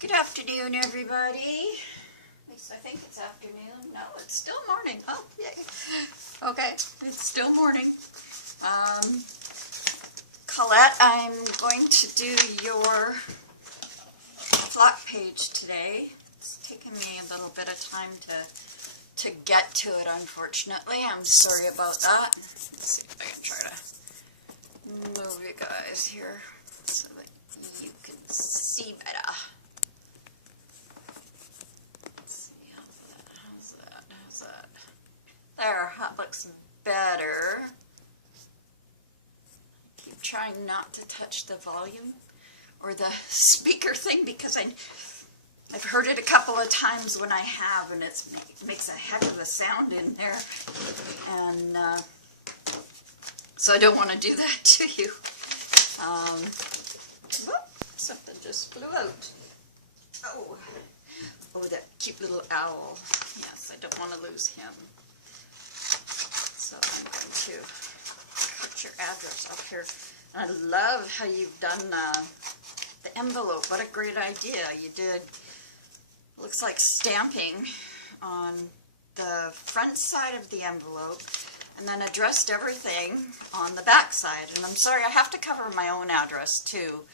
Good afternoon, everybody. At least I think it's afternoon. No, it's still morning. Oh, yay. Okay, it's still morning. Colette, I'm going to do your flock page today. It's taken me a little bit of time to get to it, unfortunately. I'm sorry about that. Let's see if I can try to move you guys here so that you can see better. How's that? There, that looks better. Keep trying not to touch the volume or the speaker thing because I've heard it a couple of times when I have, and it makes a heck of a sound in there. And so I don't want to do that to you. Whoop, something just flew out. Oh, that cute little owl. Yes, I don't want to lose him. So I'm going to cut your address up here. I love how you've done the envelope. What a great idea. You did, looks like stamping on the front side of the envelope and then addressed everything on the back side. And I'm sorry, I have to cover my own address too.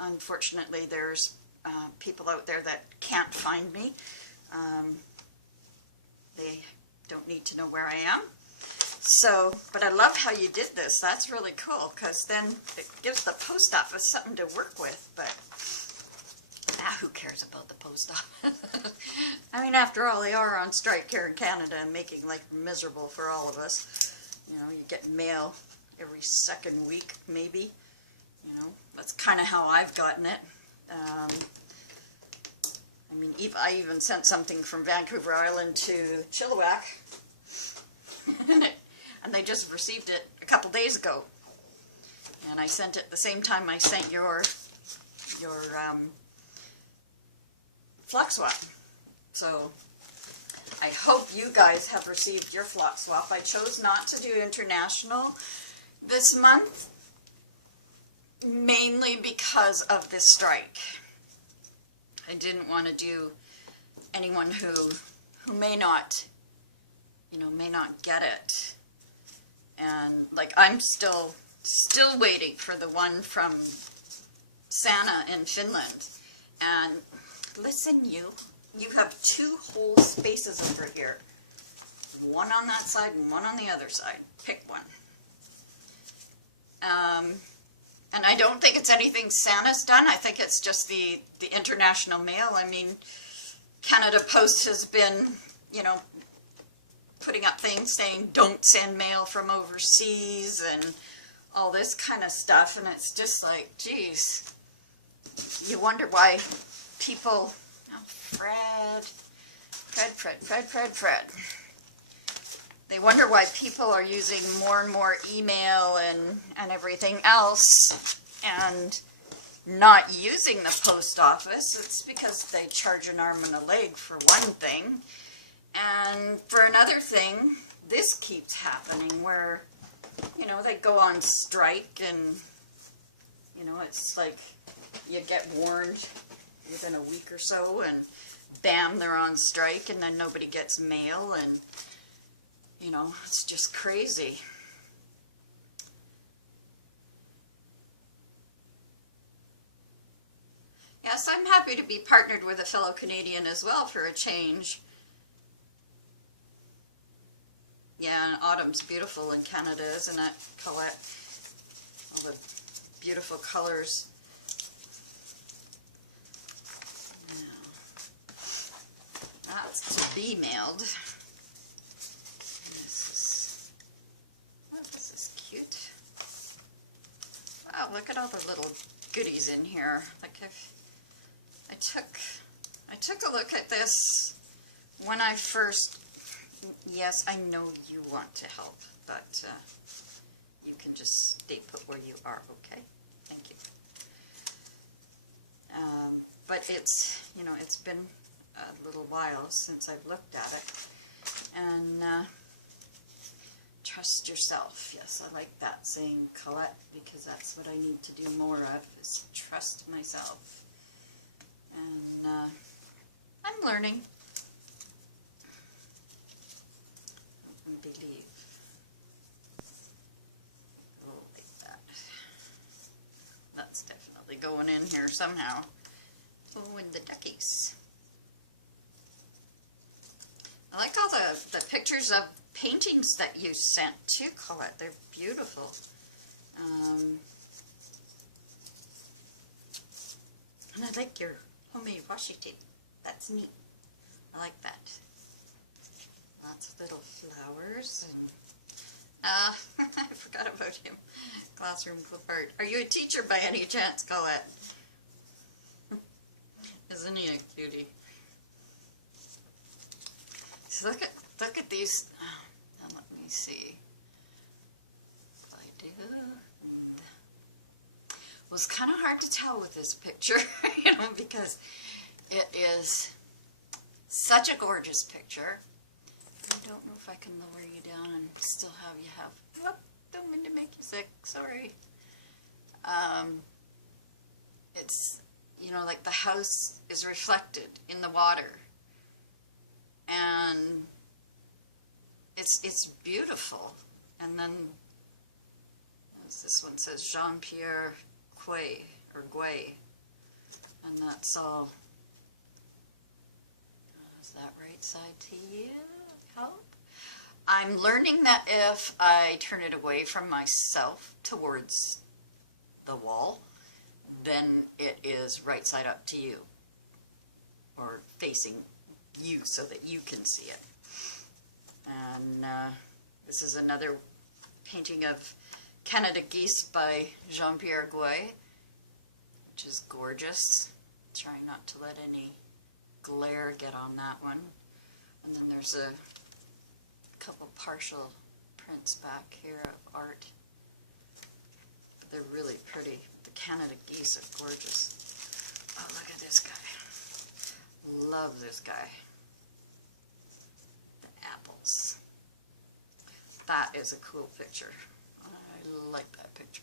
Unfortunately, there's people out there that can't find me. They don't need to know where I am. So, but I love how you did this. That's really cool because then it gives the post office something to work with. But who cares about the post office? I mean, after all, they are on strike here in Canada and making life miserable for all of us. You know, you get mail every second week, maybe. You know, that's kind of how I've gotten it. I mean, I even sent something from Vancouver Island to Chilliwack, and they just received it a couple days ago. And I sent it the same time I sent your flock swap. So I hope you guys have received your flock swap. I chose not to do international this month, mainly because of this strike. I didn't want to do anyone who may not, may not get it. And like I'm still waiting for the one from Santa in Finland. And listen, you have two whole spaces over here. One on that side and one on the other side. Pick one. And I don't think it's anything Santa's done. I think it's just the international mail. I mean, Canada Post has been, putting up things saying don't send mail from overseas and all this kind of stuff. And it's just like, geez, you wonder why people, Fred. They wonder why people are using more and more email and everything else and not using the post office. It's because they charge an arm and a leg for one thing. And for another thing, this keeps happening where, they go on strike and, it's like you get warned within a week or so and bam, they're on strike and then nobody gets mail and it's just crazy. Yes, I'm happy to be partnered with a fellow Canadian as well for a change. Yeah, and autumn's beautiful in Canada, isn't it, Colette? All the beautiful colors. Now, that's to be mailed. This is cute. Wow, look at all the little goodies in here. Like I took a look at this when I first. Yes, I know you want to help, but you can just stay put where you are. Okay, thank you. But it's it's been a little while since I've looked at it, and. Trust yourself. Yes, I like that saying, Colette, because that's what I need to do more of, is trust myself. And I'm learning. I believe. Oh, like that. That's definitely going in here somehow. Oh, and the duckies. I like all the pictures of paintings that you sent too, Colette. They're beautiful. And I like your homemade washi tape. That's neat. I like that. Lots of little flowers and I forgot about him. Classroom flip art. Are you a teacher by any chance, Colette? Isn't he a cutie? So look at these. Now let me see. If I do. It was kind of hard to tell with this picture, you know, because it is such a gorgeous picture. I don't know if I can lower you down and still have you have. Whoop, don't mean to make you sick. Sorry. It's, you know, like the house is reflected in the water, and it's beautiful. And then as this one says, Jean-Pierre Guay, or Guay, and that's all. Is that right side to you? Help. I'm learning that if I turn it away from myself towards the wall, then it is right side up to you, or facing you so that you can see it. And this is another painting of Canada Geese by Jean-Pierre Guay, which is gorgeous. Trying not to let any glare get on that one. And then there's a couple partial prints back here of art. But they're really pretty. The Canada Geese are gorgeous. Oh, look at this guy. Love this guy. The apples. That is a cool picture. I like that picture.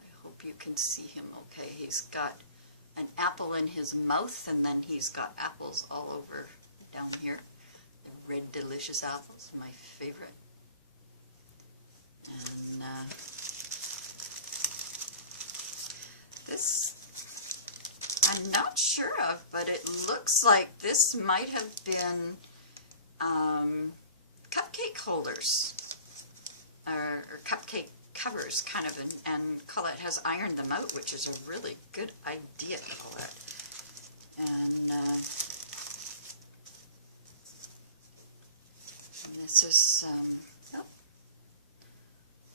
I hope you can see him okay. He's got an apple in his mouth, and then he's got apples all over down here. The red delicious apples, my favorite. And this I'm not sure of, but it looks like this might have been cupcake holders or cupcake covers, kind of, and Colette has ironed them out, which is a really good idea, Colette. And this is, oh,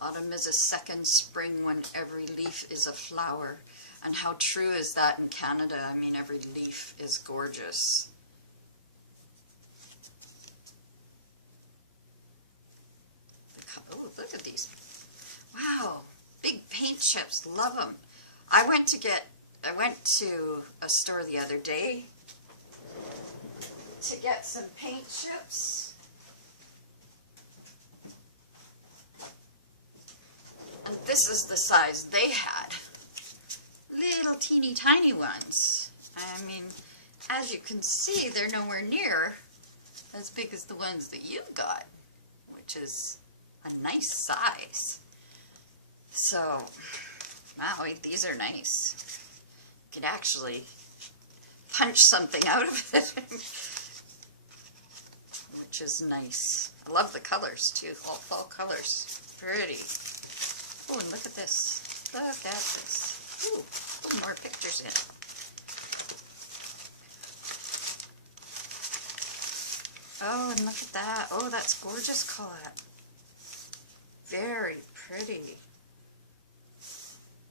autumn is a second spring when every leaf is a flower. And how true is that in Canada? I mean, every leaf is gorgeous. Oh, look at these. Wow, big paint chips, love them. I went to a store the other day to get some paint chips. And this is the size they had. Little teeny tiny ones. I mean, as you can see, they're nowhere near as big as the ones that you got, which is a nice size. So, wow, these are nice. You could actually punch something out of it, which is nice. I love the colors too, all fall colors. Pretty. Oh, and look at this. Look at this. Ooh, more pictures in it. Oh, and look at that. Oh, that's gorgeous, Colette. Very pretty.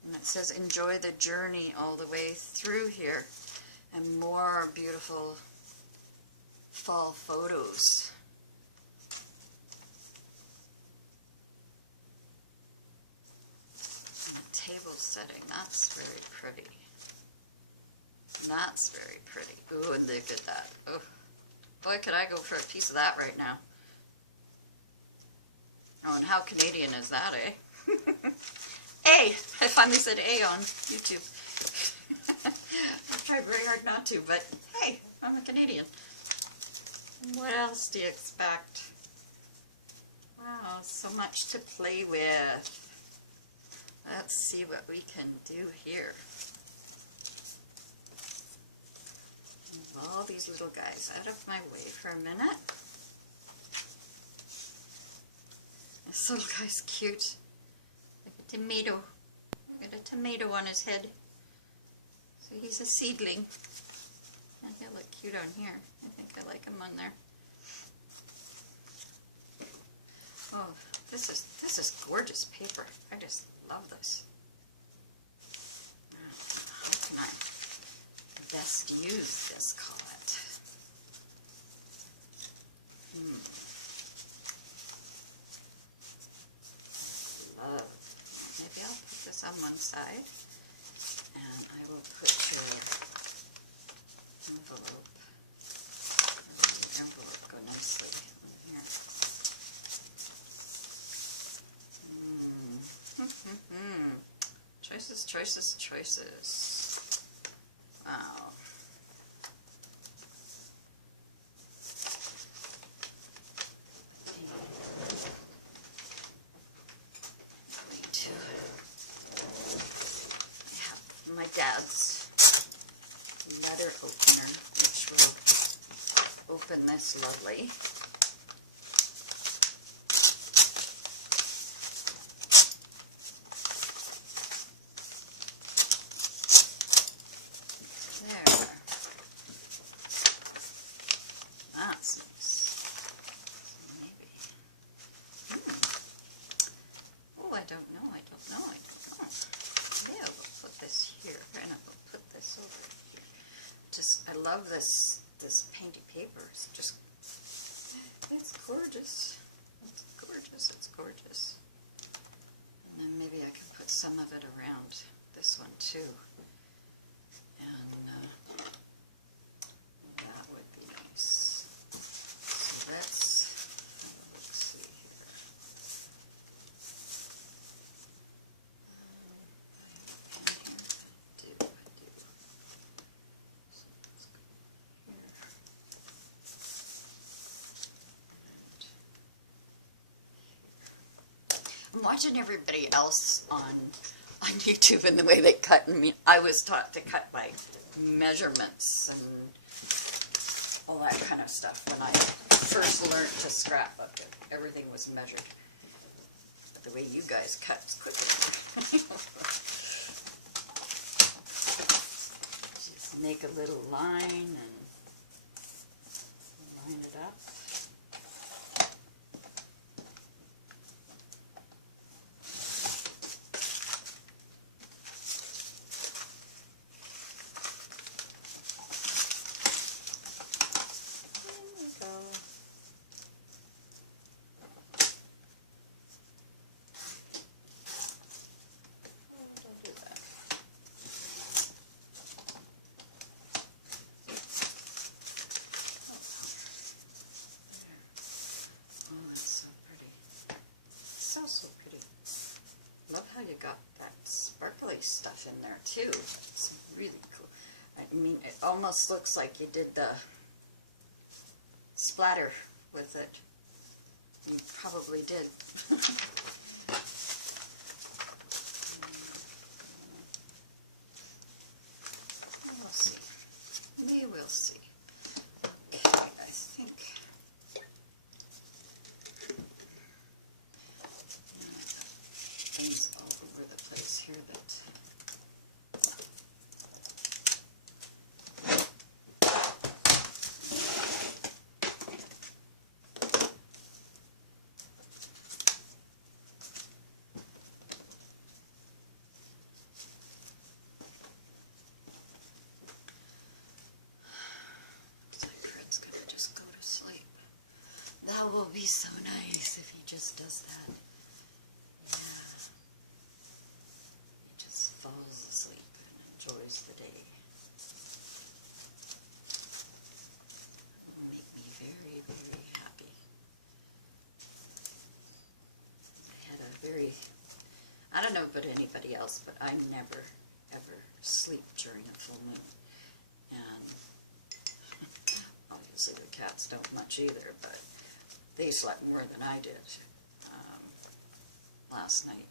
And it says, enjoy the journey all the way through here. And more beautiful fall photos. And the table setting, that's very pretty. That's very pretty. Ooh, and look at that. Oh, boy, could I go for a piece of that right now. Oh, and how Canadian is that, eh? A! I finally said A on YouTube. tried very hard not to, but hey, I'm a Canadian. What else do you expect? Wow, so much to play with. Let's see what we can do here. Move all these little guys out of my way for a minute. This little guy's cute. Like a tomato. Got a tomato on his head. So he's a seedling. And he'll look cute on here. I think I like him on there. Oh, this is gorgeous paper. I just love this. How can I best use this Collette? Love. Maybe I'll put this on one side, and I will put your envelope. Or the envelope go nicely in here. Choices, choices, choices. Wow. My dad's letter opener, which will open this lovely. There. That's nice. Maybe. Oh, I don't know. Yeah, we'll put this here, and I will put this over here. Just, I love this painty paper. It's just, it's gorgeous. It's gorgeous. It's gorgeous. And then maybe I can put some of it around this one too. And that would be nice. So let's see here. I'm watching everybody else on YouTube and the way they cut. I mean, I was taught to cut by measurements and all that kind of stuff when I first learned to scrapbook. Everything was measured. But the way you guys cut is quicker. Just make a little line and line it up. So pretty. Love how you got that sparkly stuff in there too. It's really cool. I mean, it almost looks like you did the splatter with it. You probably did. We'll see. We will see. Okay, I think things all over the place here that that will be so nice if he just does that. Yeah. He just falls asleep and enjoys the day. It will make me very, very happy. I don't know about anybody else, but I never, ever sleep during a full moon. cats don't much either, but they slept more than I did last night.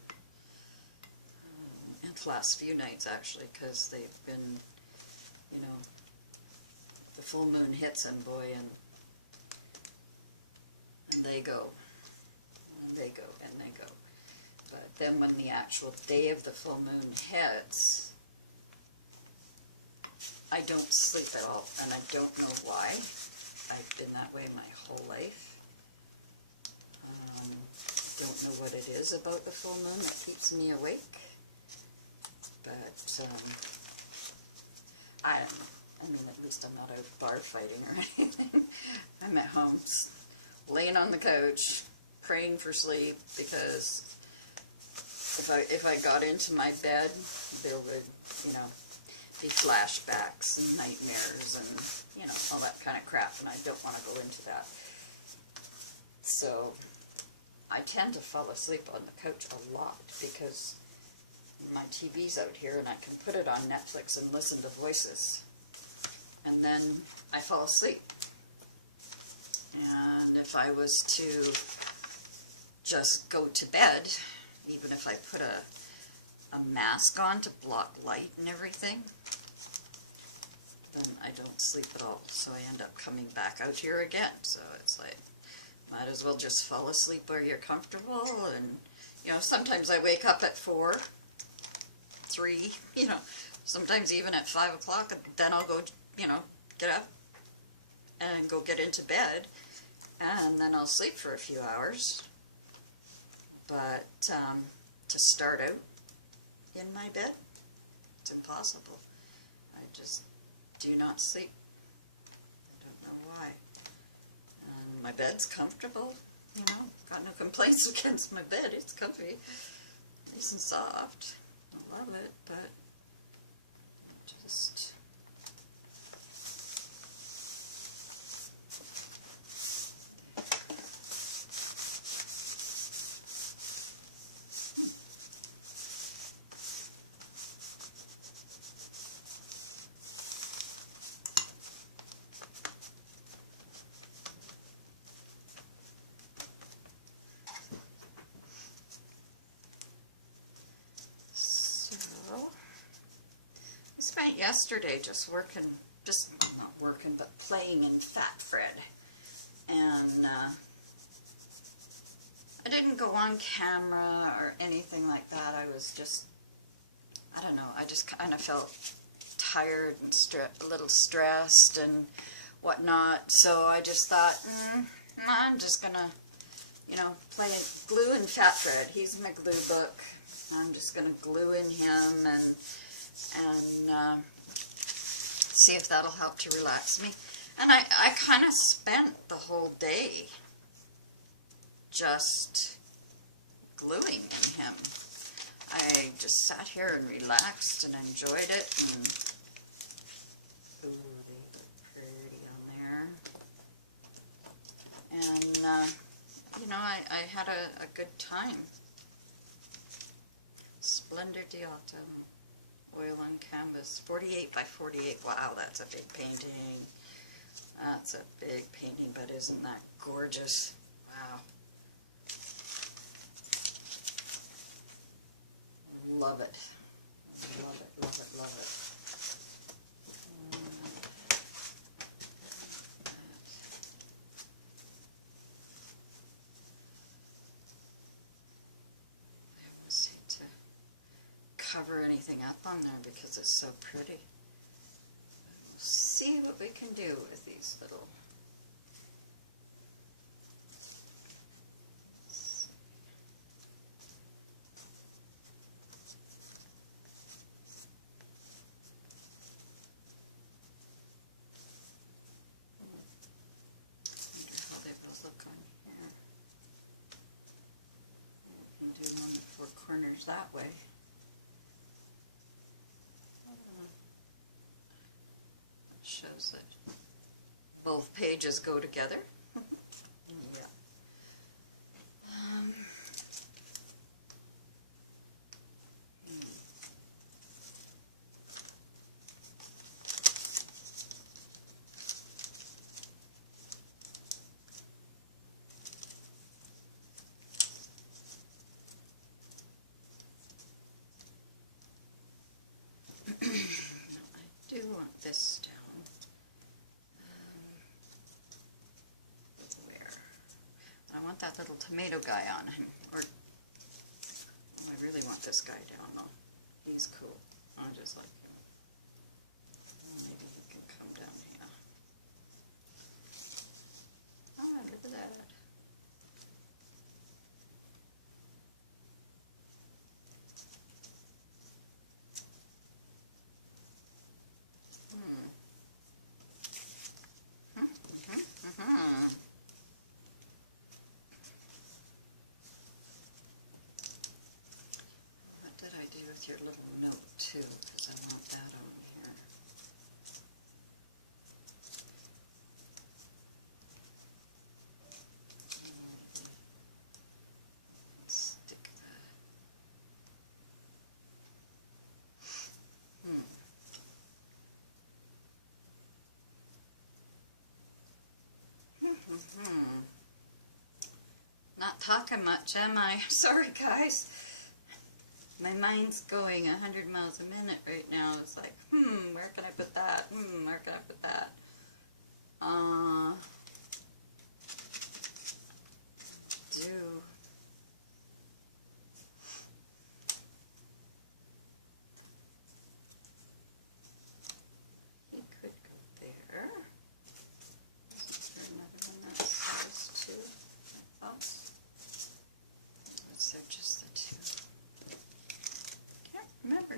And the last few nights, actually, because they've been, you know, the full moon hits them, boy, and they go, and they go, and they go. But then when the actual day of the full moon hits, I don't sleep at all, and I don't know why. I've been that way my whole life. Don't know what it is about the full moon that keeps me awake, but I don't know. I mean, at least I'm not out bar fighting or anything. I'm at home, laying on the couch, praying for sleep, because if I got into my bed, there would, you know, be flashbacks and nightmares and, you know, all that kind of crap, and I don't want to go into that. So I tend to fall asleep on the couch a lot because my TV's out here and I can put it on Netflix and listen to voices. And then I fall asleep. And if I was to just go to bed, even if I put a mask on to block light and everything, then I don't sleep at all. So I end up coming back out here again. So it's like, might as well just fall asleep where you're comfortable. And, you know, sometimes I wake up at 4, 3, you know, sometimes even at 5 o'clock, and then I'll go, you know, get up and go get into bed, and then I'll sleep for a few hours. But to start out in my bed, it's impossible. I just do not sleep. I don't know why. My bed's comfortable, you know, got no complaints against my bed. It's comfy, nice and soft. I love it, but just yesterday just working, just not working, but playing in Fat Fred. And I didn't go on camera or anything like that. I was just, I don't know, I just kind of felt tired and a little stressed and whatnot. So I just thought, I'm just gonna, you know, glue in Fat Fred. He's my glue book. I'm just gonna glue in him and see if that'll help to relax me. And I kind of spent the whole day just gluing in him. I just sat here and relaxed and enjoyed it. And ooh, they look pretty on there. And you know, I had a good time. Splendor d'Automne. Oil on canvas, 48 by 48. Wow, that's a big painting. That's a big painting, but isn't that gorgeous? Wow. Love it. Love it, love it, love it. Cover anything up on there because it's so pretty. We'll see what we can do with these little. Wonder how they both look on here. We can do them on the 4 corners that way. Shows that both pages go together. Yeah. do want this down. Where? I want that little tomato guy on him. Or oh, I really want this guy down though. He's cool. I just like him. Maybe he can come down here. Ah, look at that. What did I do with your little note too? Because I want that on here. Let's stick that. Not talking much, am I? Sorry, guys. My mind's going 100 miles a minute right now. It's like, where can I put that? Where can I put that? He could go there. Is there another one that size too? Oh. Is there just the two? Can't remember.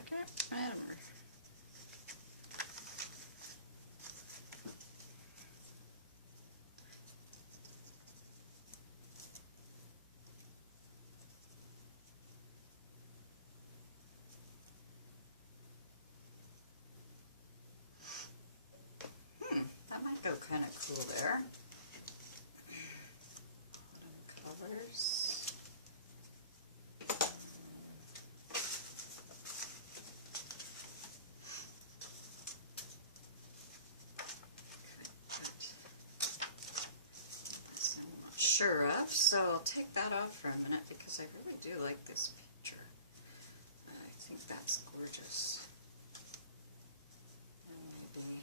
That might go kind of cool there. Colors. I'm not sure of, so I'll take that off for a minute because I really do like this picture. I think that's gorgeous. And maybe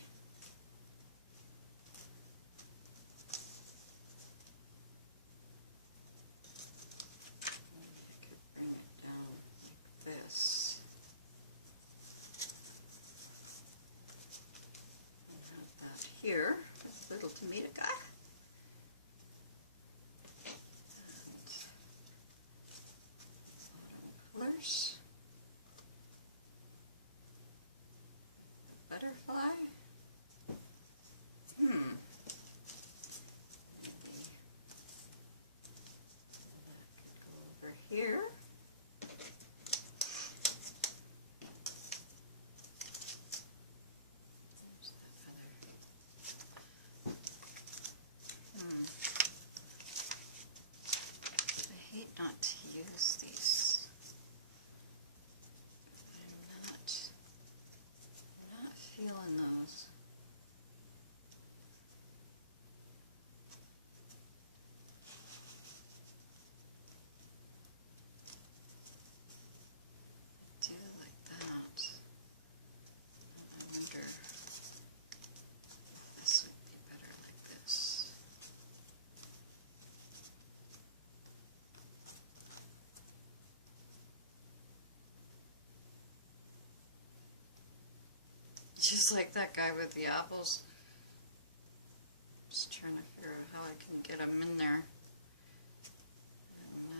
I could bring it down like this. And have that here, this little tomato guy. Colors. Butterfly. Maybe that could go over here. There's that other. I hate not to use these. I'm not feeling those. I do like that. I wonder if this would be better like this. Just like that guy with the apples. Just trying to figure out how I can get them in there. And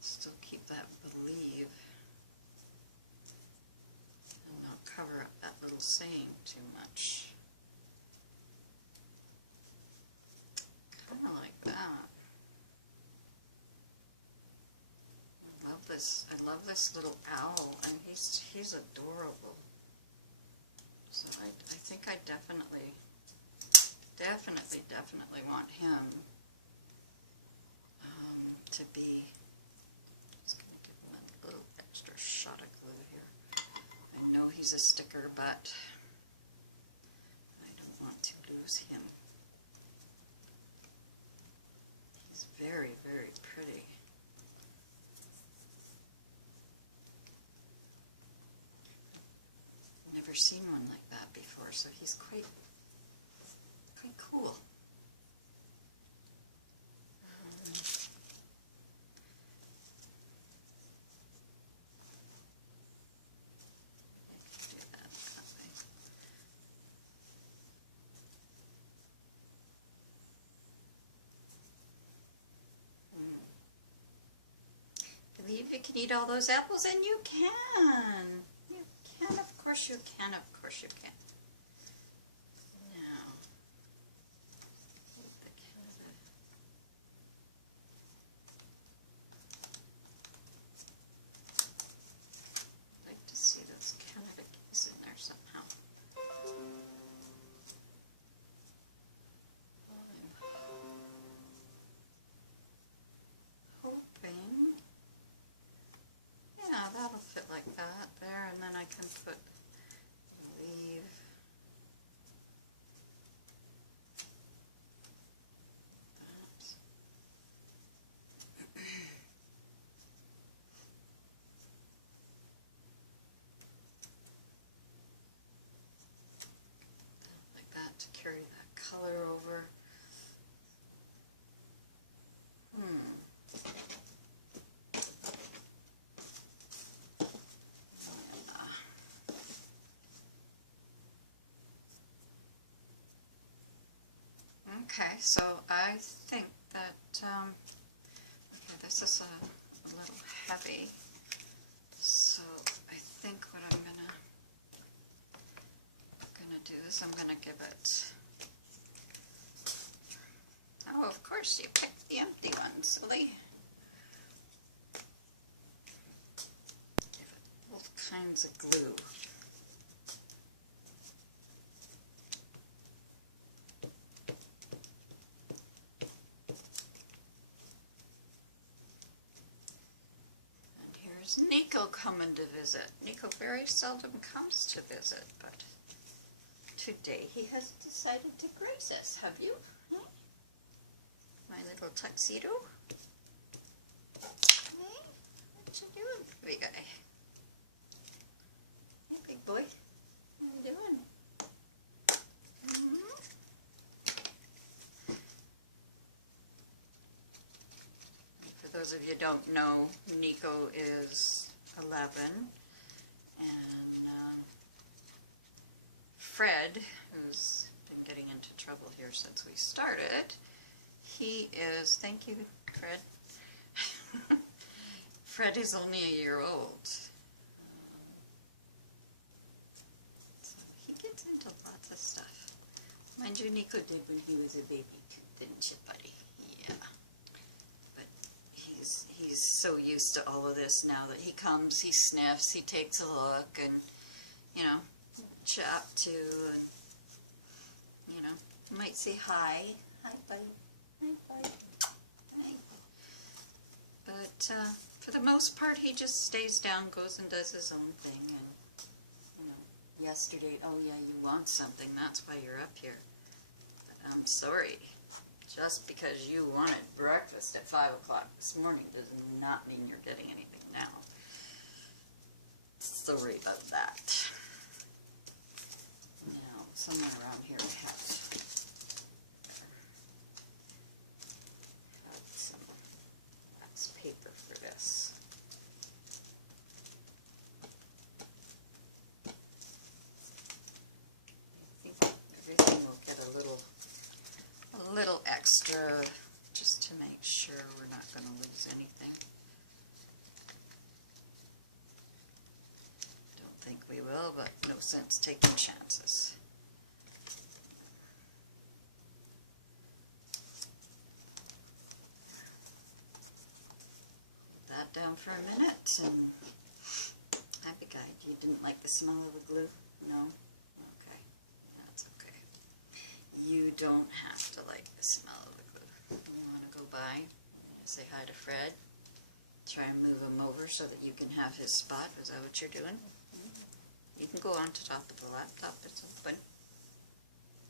still keep that believe. And not cover up that little saying too much. Kind of like that. I love this little owl, and he's adorable. So I think I definitely want him to be. Just gonna give him a little extra shot of glue here. I know he's a sticker, but I don't want to lose him. He's very, very pretty. seen one like that before, so he's quite cool. Believe you can eat all those apples, and you can. You can, of course you can, of course you can. Now, the Canada. I'd like to see those Canada geese in there somehow. Yeah, that'll fit like that there, and then I can put leave. Like that to carry that color over. Okay, so I think that, okay, this is a little heavy, so I think what I'm gonna do is I'm gonna give it, oh, of course you picked the empty one, silly. Give it both kinds of glue. Nico coming to visit. Nico very seldom comes to visit, but today he has decided to grace us. Have you? Hmm? My little tuxedo? Hey, what you doing, big guy? Hey, big boy. What are you doing? For those of you who don't know, Nico is 11, and Fred, who's been getting into trouble here since we started, he is, thank you, Fred. Fred is only a year old. So he gets into lots of stuff. Mind you, Nico did when he was a baby too, didn't you, buddy? Yeah. He's so used to all of this now that he comes, he sniffs, he takes a look, and, you know, chat to, and, you know, might say hi. Hi, buddy. Hi, buddy. Hi. But, for the most part, he just stays down, goes and does his own thing, and, you know, yesterday, oh yeah, you want something, that's why you're up here. But I'm sorry. Just because you wanted breakfast at 5 o'clock this morning does not mean you're getting anything now. Sorry about that. Now, somewhere around here I have some wax paper for this. I think everything will get a little extra just to make sure we're not going to lose anything. Don't think we will, but no sense taking chances. Hold that down for a minute, and happy guy, you didn't like the smell of the glue? No? Okay, that's okay. You don't have to like the smell of the glue. You want to go by, say hi to Fred, try and move him over so that you can have his spot. Is that what you're doing? You can go on to top of the laptop, it's open.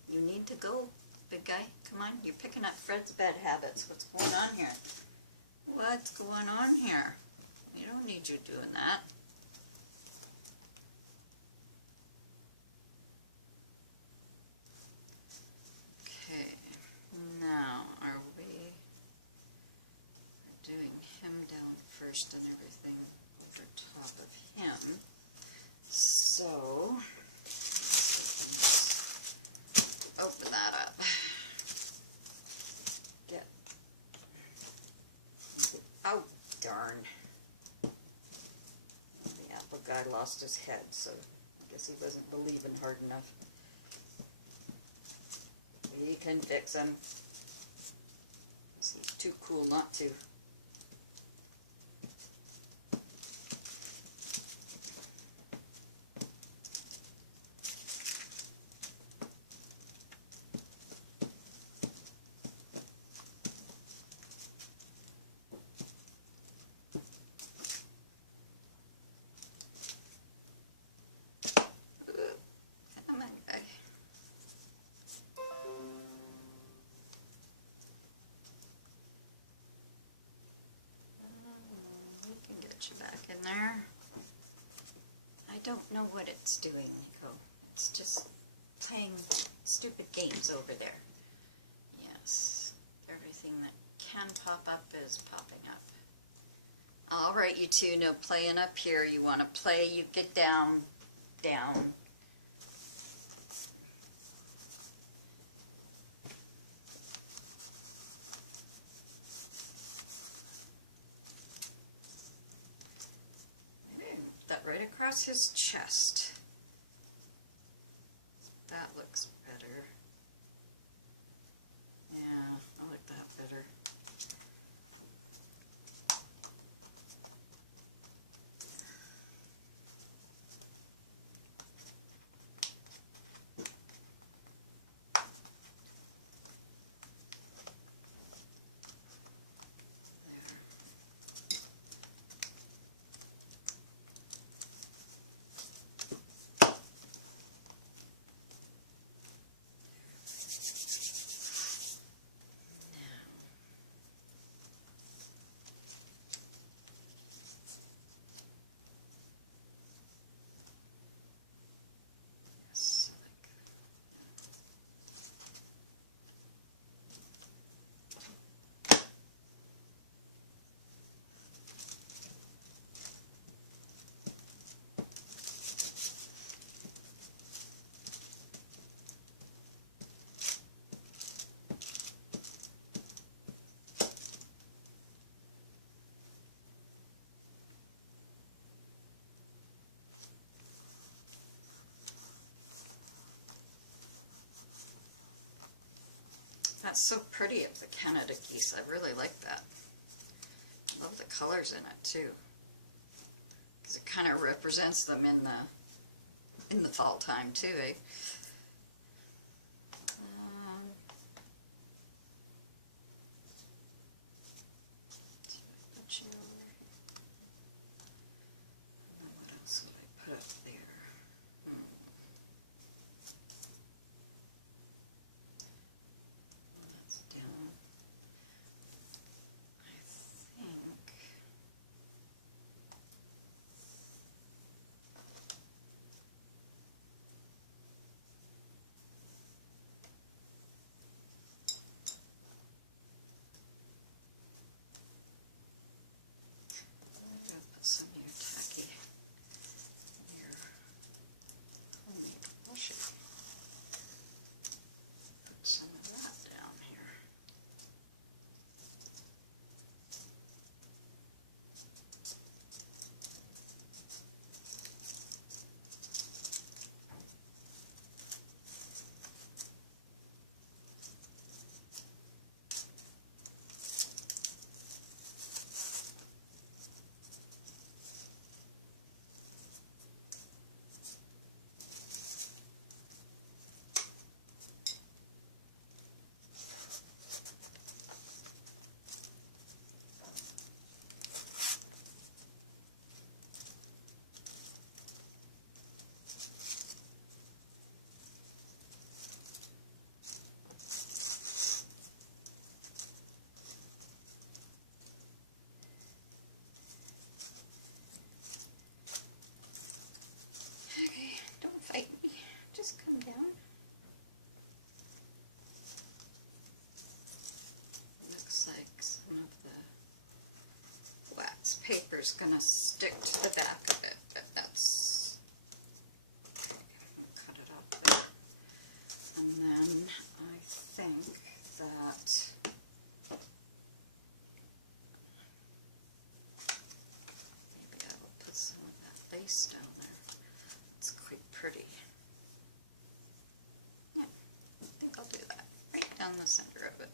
You need to go, big guy. Come on, you're picking up Fred's bad habits. What's going on here? What's going on here? You don't need you doing that. first and everything over top of him. So, open that up. Get, oh darn. The apple guy lost his head, so I guess he wasn't believing hard enough. We can fix him. He's too cool not to. In there. I don't know what it's doing, Nico. It's just playing stupid games over there. Yes, everything that can pop up is popping up. All right, you two, no playing up here. You want to play, you get down, down. That right across his chest. That looks better. Yeah, I like that better. That's so pretty of the Canada geese. I really like that. Love the colors in it too, because it kind of represents them in the fall time too, eh? What else would I put up there? That's down. I think. just going to stick to the back of it, but that's okay. Cut it up there. And then I think that maybe I will put some of that lace down there. It's quite pretty. Yeah, I think I'll do that right down the center of it.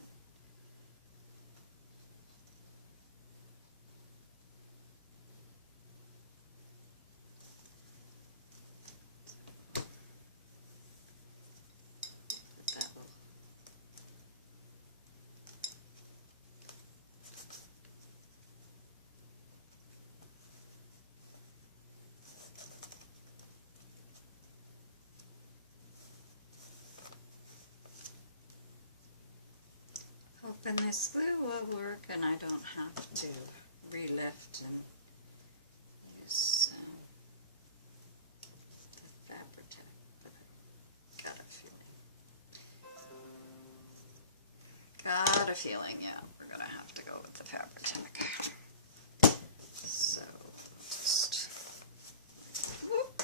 Hoping this glue will work and I don't have to relift and use the Fabri-Tac, but I got a feeling. Got a feeling, yeah, we're gonna have to go with the Fabri-Tac. So just whoop.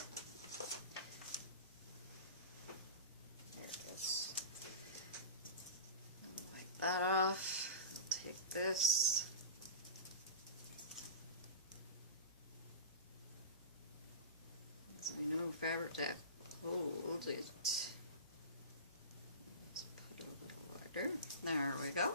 There it is. Wipe that off. Take this. So I know Fabri-Tac holds it. Let's put a little wider. There we go.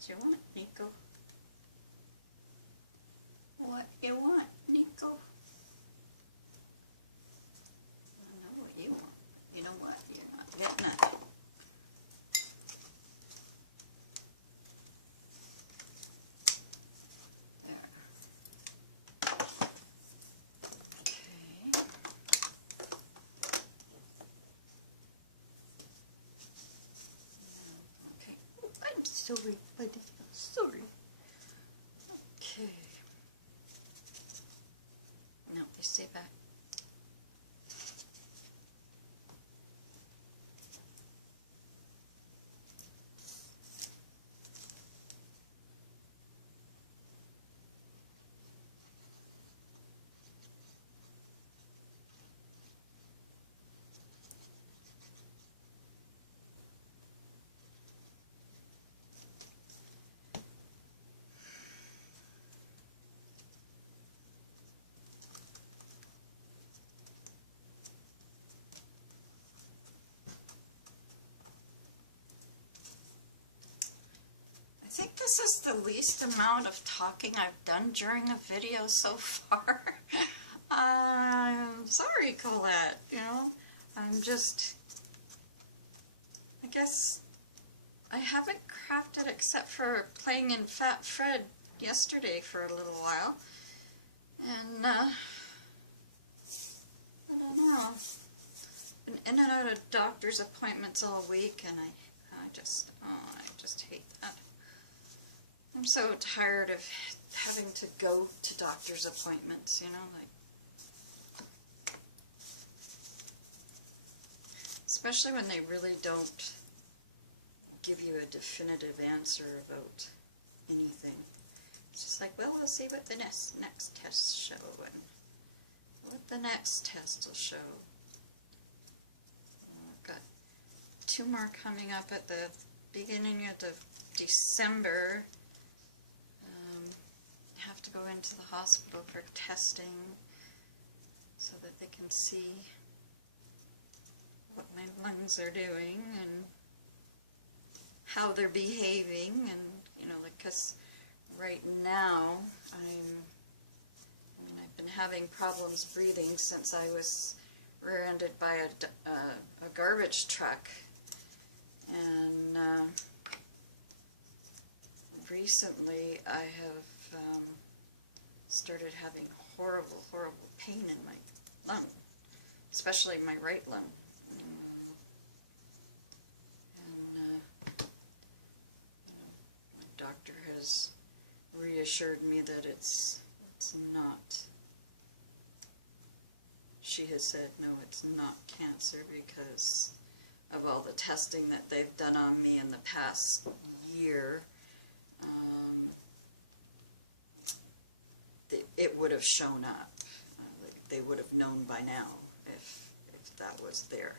Do you want it, Nico? What you want, Nico? I know what you want. You know what? You're not getting it. There. Okay. Okay. Oh, I'm sorry, buddy. I'm sorry. Okay. No, you stay back. I think this is the least amount of talking I've done during a video so far. I'm sorry, Colette, you know, I'm just, I guess I haven't crafted except for playing in Fat Fred yesterday for a little while, and I don't know, been in and out of doctor's appointments all week, and I just hate that. I'm so tired of having to go to doctor's appointments, you know, like, especially when they really don't give you a definitive answer about anything. It's just like, well, we'll see what the next tests show and what the next test will show. I've got 2 more coming up at the beginning of December. Have to go into the hospital for testing so that they can see what my lungs are doing and how they're behaving, and you know, like, because right now I've been having problems breathing since I was rear-ended by a garbage truck, and recently I have started having horrible pain in my lung, especially my right lung. And my doctor has reassured me that it's not. She she has said, no, it's not cancer because of all the testing that they've done on me in the past year. It would have shown up. They would have known by now if that was there.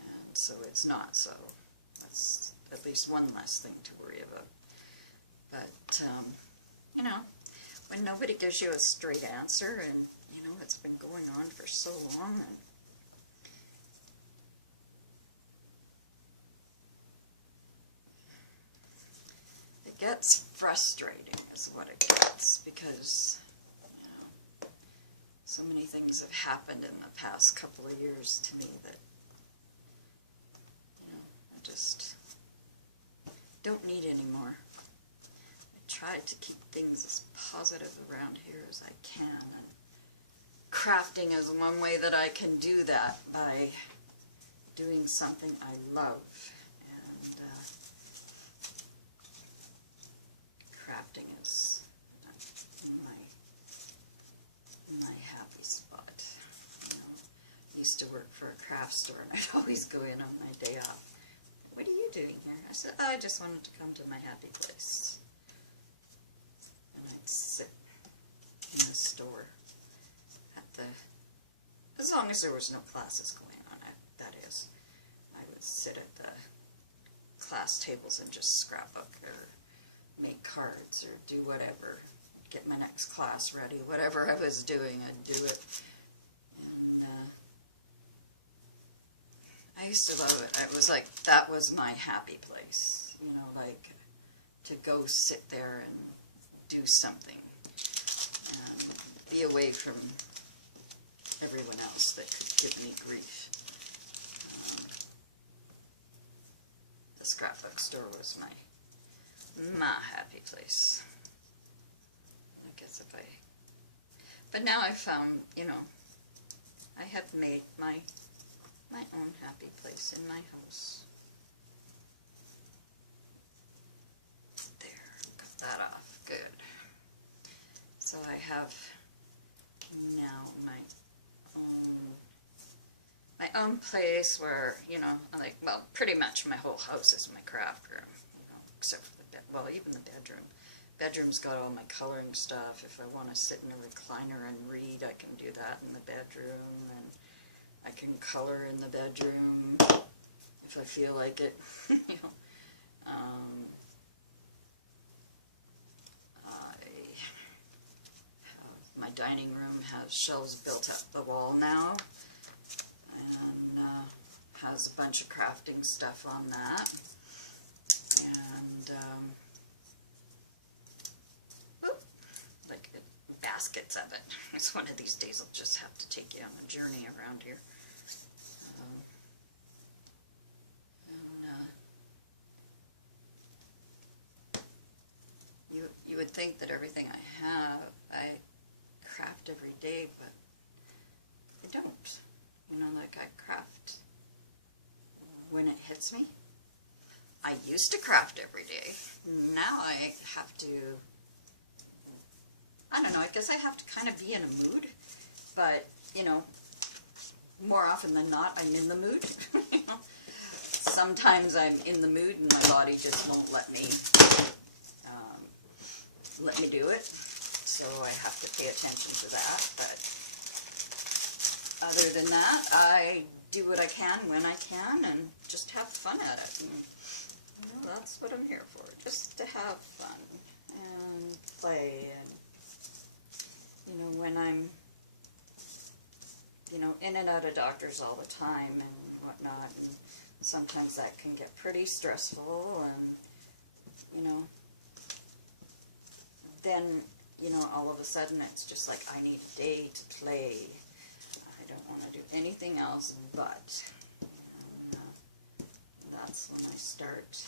And so it's not, so that's at least one less thing to worry about. But, you know, when nobody gives you a straight answer, and, you know, it's been going on for so long, and it gets frustrating is what it gets, because, you know, so many things have happened in the past couple of years to me that, you know, I just don't need anymore. Try to keep things as positive around here as I can, and crafting is one way that I can do that, by doing something I love, and crafting is my happy spot. You know, I used to work for a craft store, and I'd always go in on my day off. What are you doing here? I said, oh, I just wanted to come to my happy place. Sit in the store at as long as there was no classes going on, that is, I would sit at the class tables and just scrapbook or make cards or do whatever, get my next class ready, whatever I was doing, I'd do it. And I used to love it. It was like, that was my happy place, you know, like to go sit there and do something and be away from everyone else that could give me grief. The scrapbook store was my happy place. I guess but now I found, you know, I have made my own happy place in my house. There, cut that off. Good. So I have now my own place where, you know, like, well, pretty much my whole house is my craft room, you know, except for the bed, well, even the bedroom. Bedroom's got all my coloring stuff. If I want to sit in a recliner and read, I can do that in the bedroom, and I can color in the bedroom if I feel like it, you know. My dining room has shelves built up the wall now, and has a bunch of crafting stuff on that, and like baskets of it. It's one of these days I'll just have to take you on a journey around here. You would think that everything I have, I craft every day, but I don't. You know, like I craft when it hits me. I used to craft every day. Now I have to, I don't know, I guess I have to kind of be in a mood, but, you know, more often than not, I'm in the mood. You know? Sometimes I'm in the mood and my body just won't let me do it. So I have to pay attention to that, but other than that, I do what I can when I can and just have fun at it. And, you know, that's what I'm here for, just to have fun and play. And, you know, when I'm, you know, in and out of doctors all the time and whatnot, and sometimes that can get pretty stressful, and, you know, then, you know, all of a sudden it's just like, I need a day to play. I don't want to do anything else but. And, that's when I start.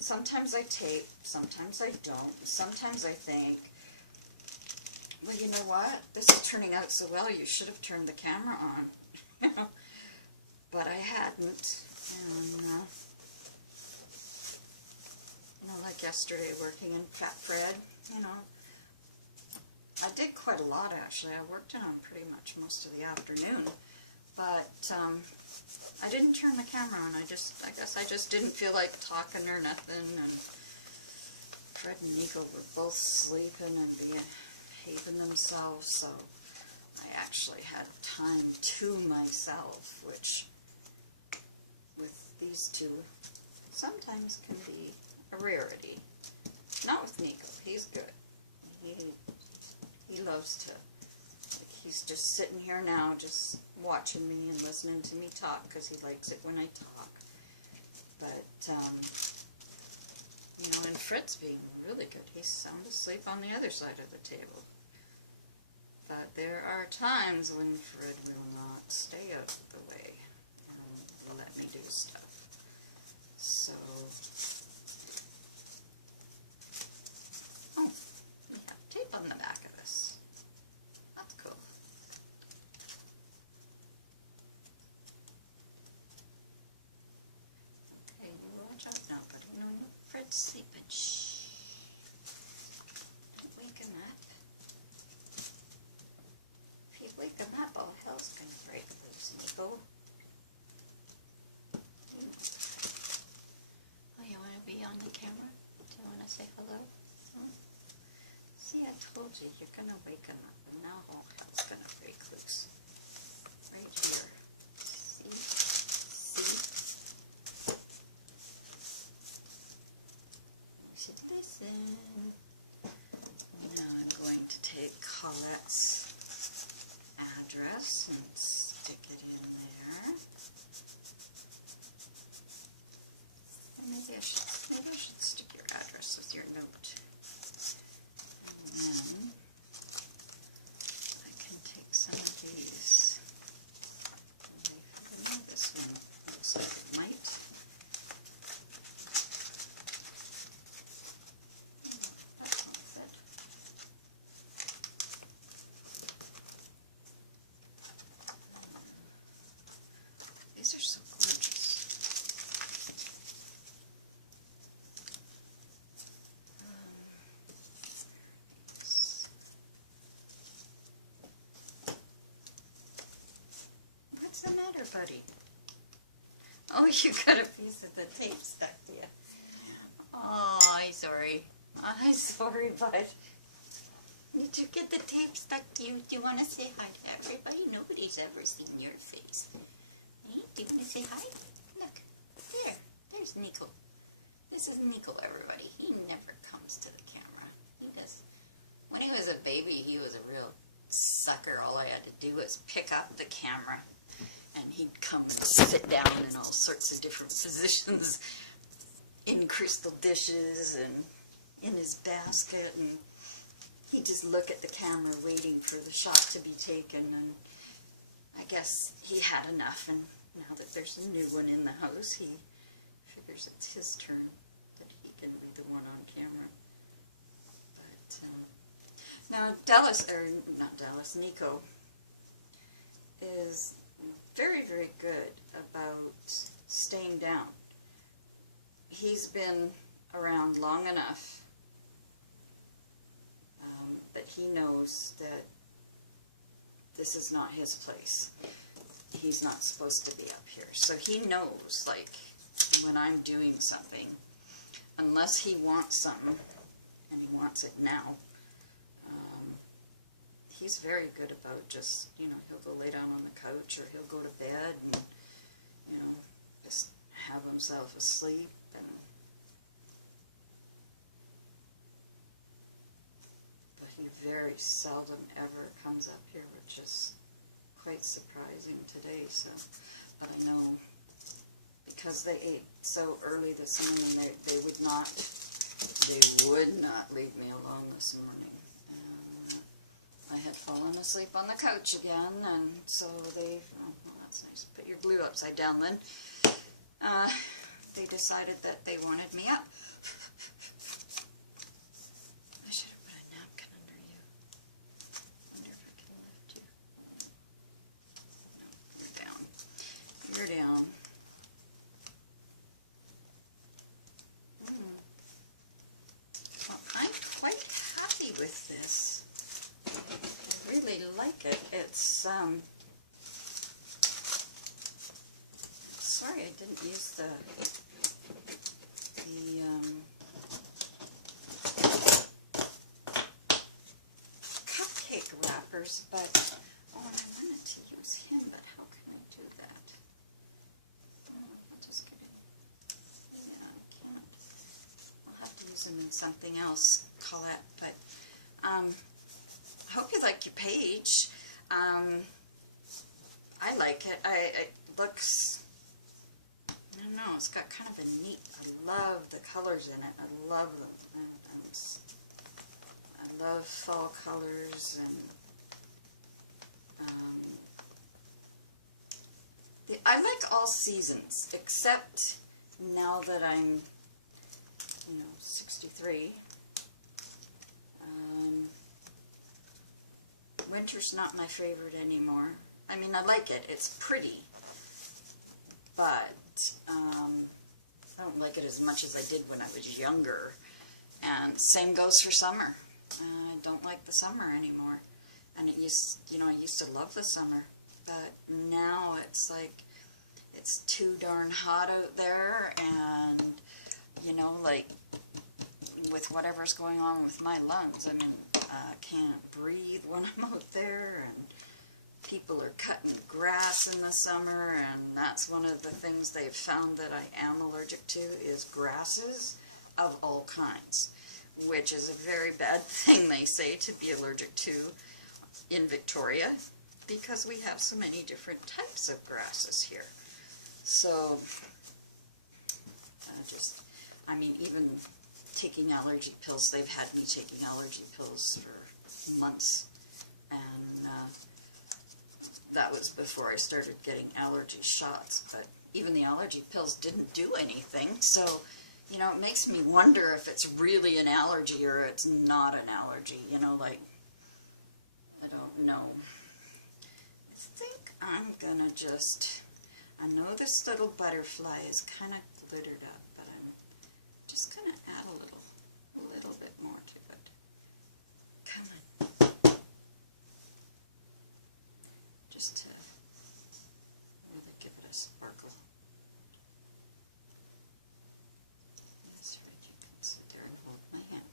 Sometimes I tape, sometimes I don't. Sometimes I think, well, you know what? This is turning out so well, you should have turned the camera on. But I hadn't. And, you know, like yesterday working in Fat Fred, you know, I did quite a lot actually. I worked in on pretty much most of the afternoon, But I didn't turn the camera on. I guess I just didn't feel like talking or nothing. And Fred and Nico were both sleeping and behaving themselves, so I actually had time to myself, which with these two sometimes can be a rarity. Not with Nico. He's good. He loves to. Like, he's just sitting here now, just watching me and listening to me talk, because he likes it when I talk. But you know, and Fred's being really good. He's sound asleep on the other side of the table. But there are times when Fred will not stay out of the way and let me do stuff. So, oh, we have tape on the back of this. That's cool. Okay, we'll watch out now, buddy. No, Fred's sleeping. Shh. Don't wake him up. If you wake him up, all hell's gonna break loose, Nico. Oh, you want to be on the camera? Do you want to say hello? Hmm? See, I told you, you're going to wake him up. And now all hell's going to break loose. Right here. See? See? You should listen. Now I'm going to take Colette's address and stick it in there. Maybe I should stick your address with your note. And then I can take some of these. No, this one looks like it might. That won't fit. These are so gorgeous. What's the matter, buddy? Oh, you got a piece of the tape stuck to you. Oh, I'm sorry. I'm sorry, bud. Did you get the tape stuck to you? Do you want to say hi to everybody? Nobody's ever seen your face. Hey, do you want to say hi? Look, there. There's Nico. This is Nico, everybody. He never comes to the camera. He does. When he was a baby, he was a real sucker. All I had to do was pick up the camera, and he'd come and sit down in all sorts of different positions, in crystal dishes and in his basket, and he'd just look at the camera waiting for the shot to be taken, and I guess he had enough, and now that there's a new one in the house, he figures it's his turn, that he can be the one on camera. But now Nico is very, very good about staying down. He's been around long enough that he knows that this is not his place. He's not supposed to be up here. So he knows, like, when I'm doing something, unless he wants something, and he wants it now, he's very good about just, you know, he'll go lay down on the couch, or he'll go to bed and, you know, just have himself asleep. But he very seldom ever comes up here, which is quite surprising today. So, but I know because they ate so early this morning, they would not leave me alone this morning. I had fallen asleep on the couch again, and so they, oh, well, that's nice. Put your glue upside down then. They decided that they wanted me up. I should have put a napkin under you. Wonder if I can lift you. No, you're down. You're down. Well, I'm quite happy with this. I really like it. It's sorry I didn't use the cupcake wrappers, but oh, and I wanted to use him, but how can I do that? Oh, I'll just get it. Yeah, I can't. I'll have to use him in something else, Collette, but I hope you like your page. I like it. It looks, I don't know, it's got kind of a neat, I love the colors in it. I love them. I love fall colors, and I like all seasons, except now that I'm, 63. Winter's not my favorite anymore. I mean, I like it. It's pretty, but I don't like it as much as I did when I was younger. And same goes for summer. I don't like the summer anymore. And I used to love the summer, but now it's like it's too darn hot out there, and like with whatever's going on with my lungs, I mean, I can't breathe when I'm out there, and people are cutting grass in the summer, and that's one of the things they've found that I am allergic to is grasses of all kinds, which is a very bad thing, they say, to be allergic to in Victoria, because we have so many different types of grasses here. So, even taking allergy pills, they've had me taking allergy pills for months, and that was before I started getting allergy shots, but even the allergy pills didn't do anything, so it makes me wonder if it's really an allergy or it's not an allergy, like, I don't know. I think I'm gonna I know this little butterfly is kind of glittered up, but I'm just gonna add a little bit more to it. Come on. Just to really give it a sparkle. That's right, you can sit there and hold my hand.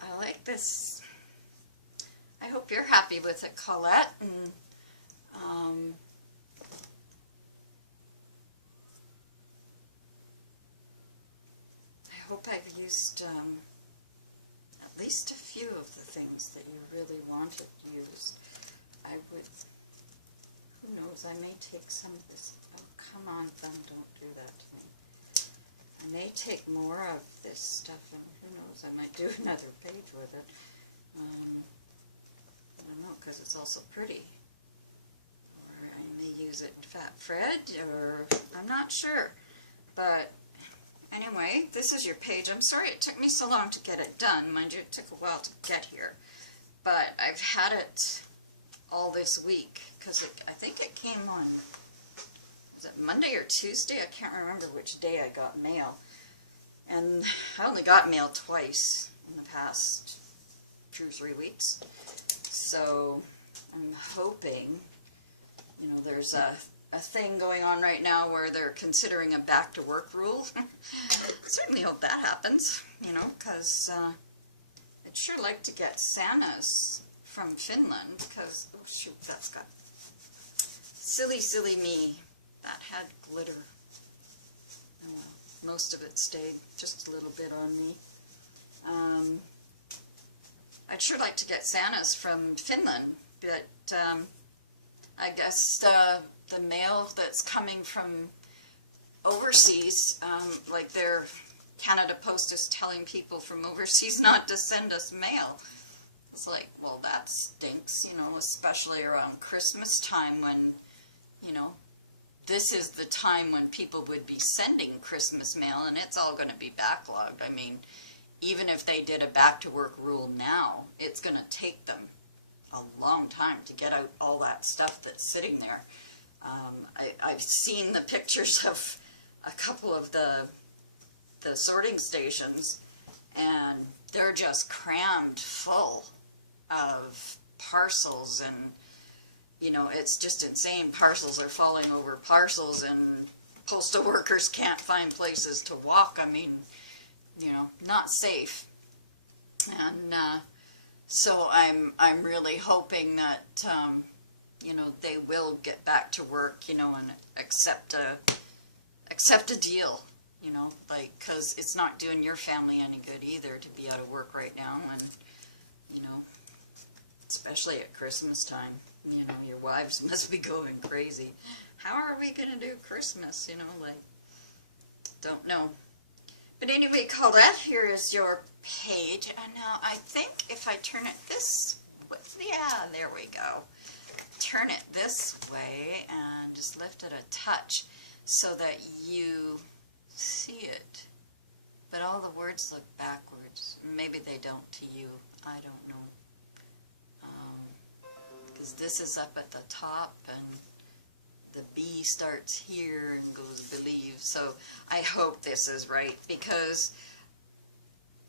I like this. I hope you're happy with it, Collette. And I hope I've used at least a few of the things that you really wanted used. I would, who knows, I may take some of this. Oh, come on, thumb, don't do that to me. I may take more of this stuff, and who knows, I might do another page with it. I don't know, because it's also pretty. Or I may use it in Fat Fred, or I'm not sure. But anyway, this is your page. I'm sorry it took me so long to get it done. Mind you, it took a while to get here. But I've had it all this week, because I think it came on, was it Monday or Tuesday? I can't remember which day I got mail. And I only got mail twice in the past 2 or 3 weeks. So I'm hoping, there's a thing going on right now where they're considering a back to work rule. Certainly hope that happens, because I'd sure like to get Santa's from Finland, because, oh shoot, that's got, silly me. That had glitter. Oh well, most of it stayed, just a little bit on me. I'd sure like to get Santa's from Finland, but I guess the mail that's coming from overseas, like Canada Post is telling people from overseas not to send us mail. It's like, well, that stinks, you know, especially around Christmas time when, you know, this is the time when people would be sending Christmas mail, and it's all going to be backlogged. I mean, even if they did a back to work rule now, it's going to take them a long time to get out all that stuff that's sitting there. I've seen the pictures of a couple of the sorting stations, and they're just crammed full of parcels, and you know, it's just insane. Parcels are falling over parcels, and postal workers can't find places to walk. I mean, you know, not safe. And so I'm really hoping that you know, they will get back to work, you know, and accept a deal, you know, like, because it's not doing your family any good either to be out of work right now, and you know, especially at Christmas time, you know, your wives must be going crazy. How are we going to do Christmas, you know, like, don't know. But anyway, Collette, here is your page, and now I think if I turn it this way, yeah, there we go. Turn it this way and just lift it a touch so that you see it. But all the words look backwards. Maybe they don't to you. I don't know. Because this is up at the top, and the B starts here and goes believe. So I hope this is right, because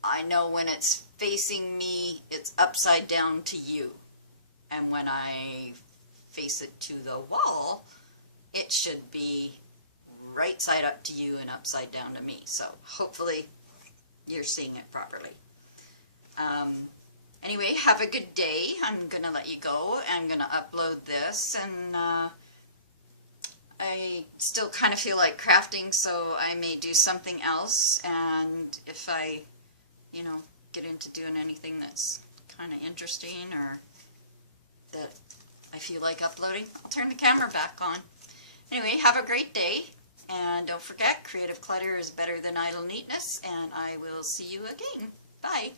I know when it's facing me, it's upside down to you. And when I face it to the wall, it should be right side up to you and upside down to me. So hopefully you're seeing it properly. Anyway, have a good day. I'm going to let you go. I'm going to upload this, and I still kind of feel like crafting, so I may do something else. And if I, you know, get into doing anything that's kind of interesting or that I feel like uploading, I'll turn the camera back on. Anyway, have a great day, and don't forget, creative clutter is better than idle neatness, and I will see you again. Bye.